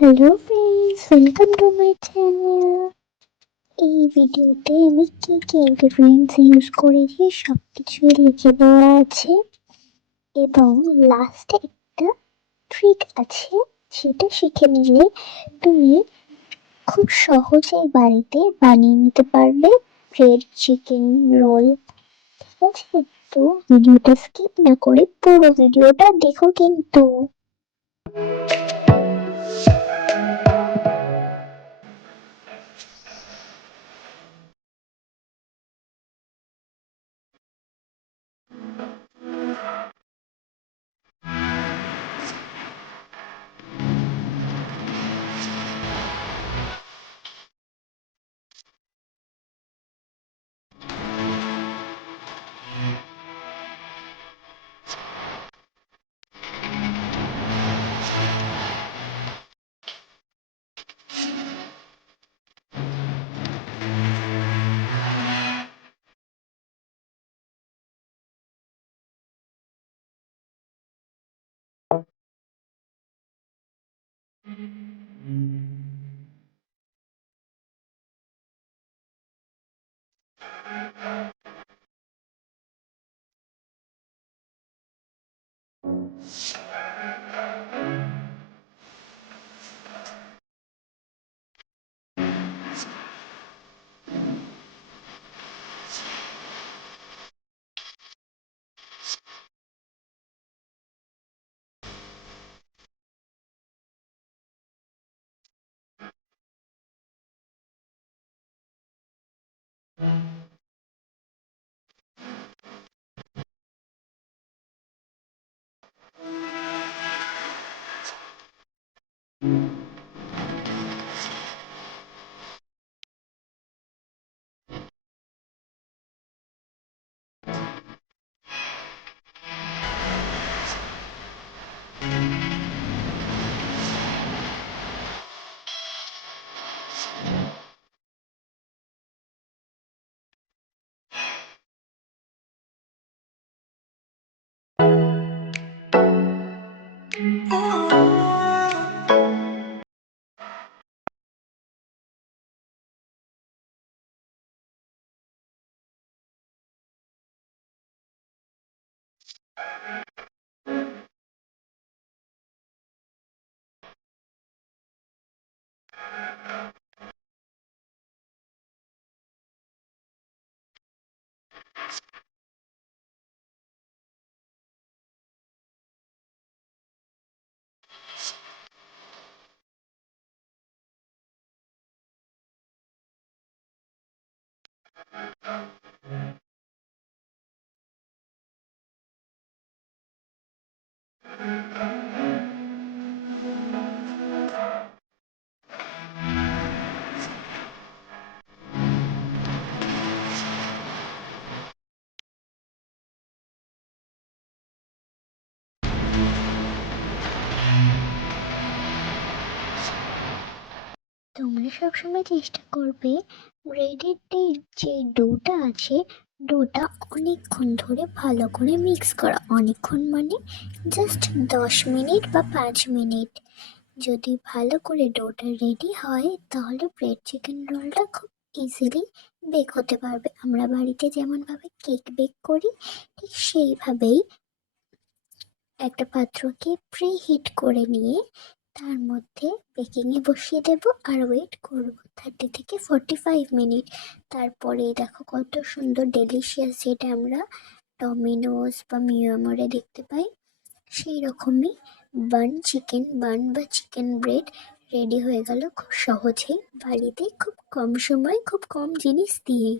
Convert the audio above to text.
Hello friends, welcome to my channel. এই ভিডিওতে আমি কি কি ইনগ্রিডিয়েন্টস ইউজ করেছি সবকিছুই লিখে দেওয়া আছে এবং লাস্টে একটা ট্রিক আছে, সেটা শিখে নিলে তুমি খুব সহজেই বাড়িতে বানিয়ে নিতে পারবে ব্রেড চিকেন রোল। ঠিক আছে, তো ভিডিওটা স্কিপ না করে পুরো ভিডিওটা দেখো কিন্তু। তোমরা সবসময় চেষ্টা করবে ব্রেডের যে ডোটা আছে, ডোটা অনেকক্ষণ ধরে ভালো করে মিক্স করা। অনেকক্ষণ মানে জাস্ট 10 মিনিট বা 5 মিনিট। যদি ভালো করে ডোটা রেডি হয় তাহলে ব্রেড চিকেন রোলটা খুব ইজিলি বেক হতে পারবে। আমরা বাড়িতে যেমনভাবে কেক বেক করি ঠিক সেইভাবেই একটা পাত্রকে প্রি হিট করে নিয়ে তার মধ্যে বেকিংয়ে বসিয়ে দেব আর ওয়েট করব 30 থেকে 45 মিনিট। তারপরে দেখো কত সুন্দর ডেলিশিয়াস, যেটা আমরা ডমিনোস বা মিয়ামরে দেখতে পাই সেই রকমই বান চিকেন বান বা চিকেন ব্রেড রেডি হয়ে গেল খুব সহজেই বাড়িতে, খুব কম সময়, খুব কম জিনিস দিয়ে।